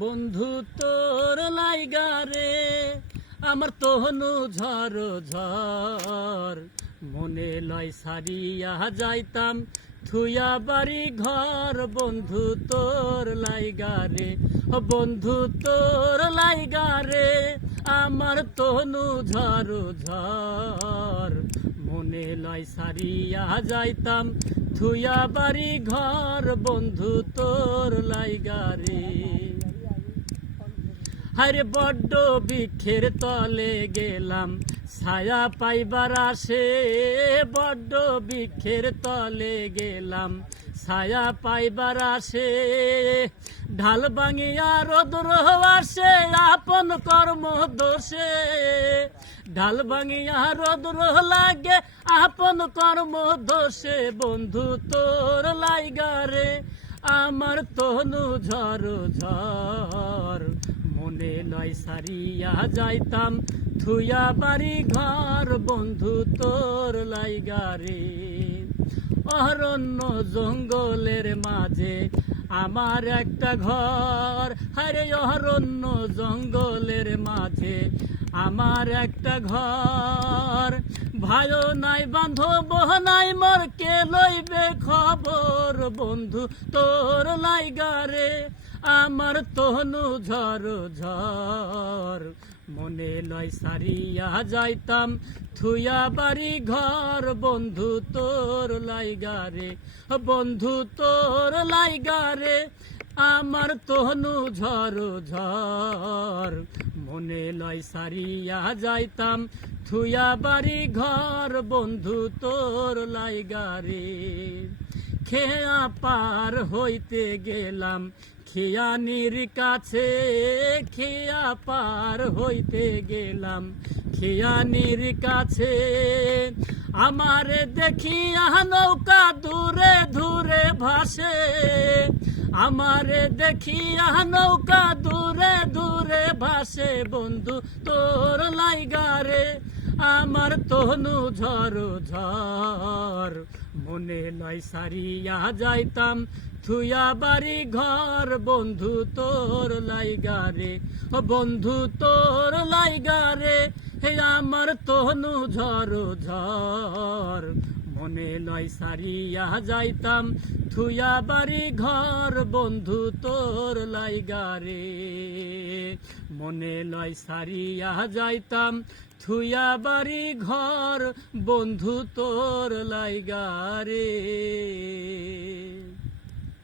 বন্ধু তোর লাইগা রে, আমার তহনু ঝর ঝর। মনে লয় সারিয়া যাইতাম, থুয়া বাড়ি ঘর। বন্ধু তোর লাইগা রে বন্ধু তোর লাইগা রে, আমার তনু ঝর ঝর। মনে লয় সারিয়া যাইতাম, থুয়া বাড়ি ঘর। বন্ধু তোর লাইগা রে হারে বড্ড বৃক্ষের তলে গেলাম, ছায়া পাইবার আসে। বড্ড বৃক্ষের তলে গেলাম, ছায়া পাইবার আসে। ঢাল ভাঙিয়া রোদ্র আসে, আপন কর্ম দোষে। ঢাল ভাঙিয়া রোদ্র লাগে, আপন কর্ম দোষে। বন্ধু তোর লাইগারে আমার তনু ঝর ঝর। মনে লয় সারিয়া যাইতাম। থুয়া বাড়ি ঘর, বন্ধু তোর লাইগারে অরণ্য জঙ্গলের মাঝে আমার একটা ঘর। আরে অরণ্য জঙ্গলের মাঝে আমার একটা ঘর। ভাইও নাই, বান্ধব, নাই, মোর কে লইবে খবর? বন্ধু তোর লাইগারে আমার তনু ঝর ঝর। মনে লয় সারিয়া যাইতাম, থুয়া বাড়ি ঘর। বন্ধু তোর লাইগারে বন্ধু তোর লাইগারে আমার তনু ঝর ঝর। মনে লয় সারিয়া যাইতাম, থুয়া বাড়ি ঘর। বন্ধু তোর লাইগারে খেয়া পার হইতে গেলাম খেয়ানির কাছে, খেয়া পার হইতে গেলাম। খেয়ানির কাছে, আমারে দেখিয়া নৌকা দূরে দূরে ভাসে। আমারে দেখিয়া নৌকা দূরে দূরে ভাসে। বন্ধু, তোর লাইগারে আমার তনু ঝর ঝর। মনে লয় সারিয়া যাইতাম, থুয়া বাড়ি ঘর, বন্ধু তোর লাইগারে বন্ধু তোর লাইগারে হে আমার তনু ঝর ঝর। মনে লয় সারিয়া যাইতাম, থুয়া বাড়ি ঘর, বন্ধু তোর লাইগারে মনে লয় সারিয়া যাইতাম থুয়া বাড়ি ঘর বন্ধু তোর লাইগারে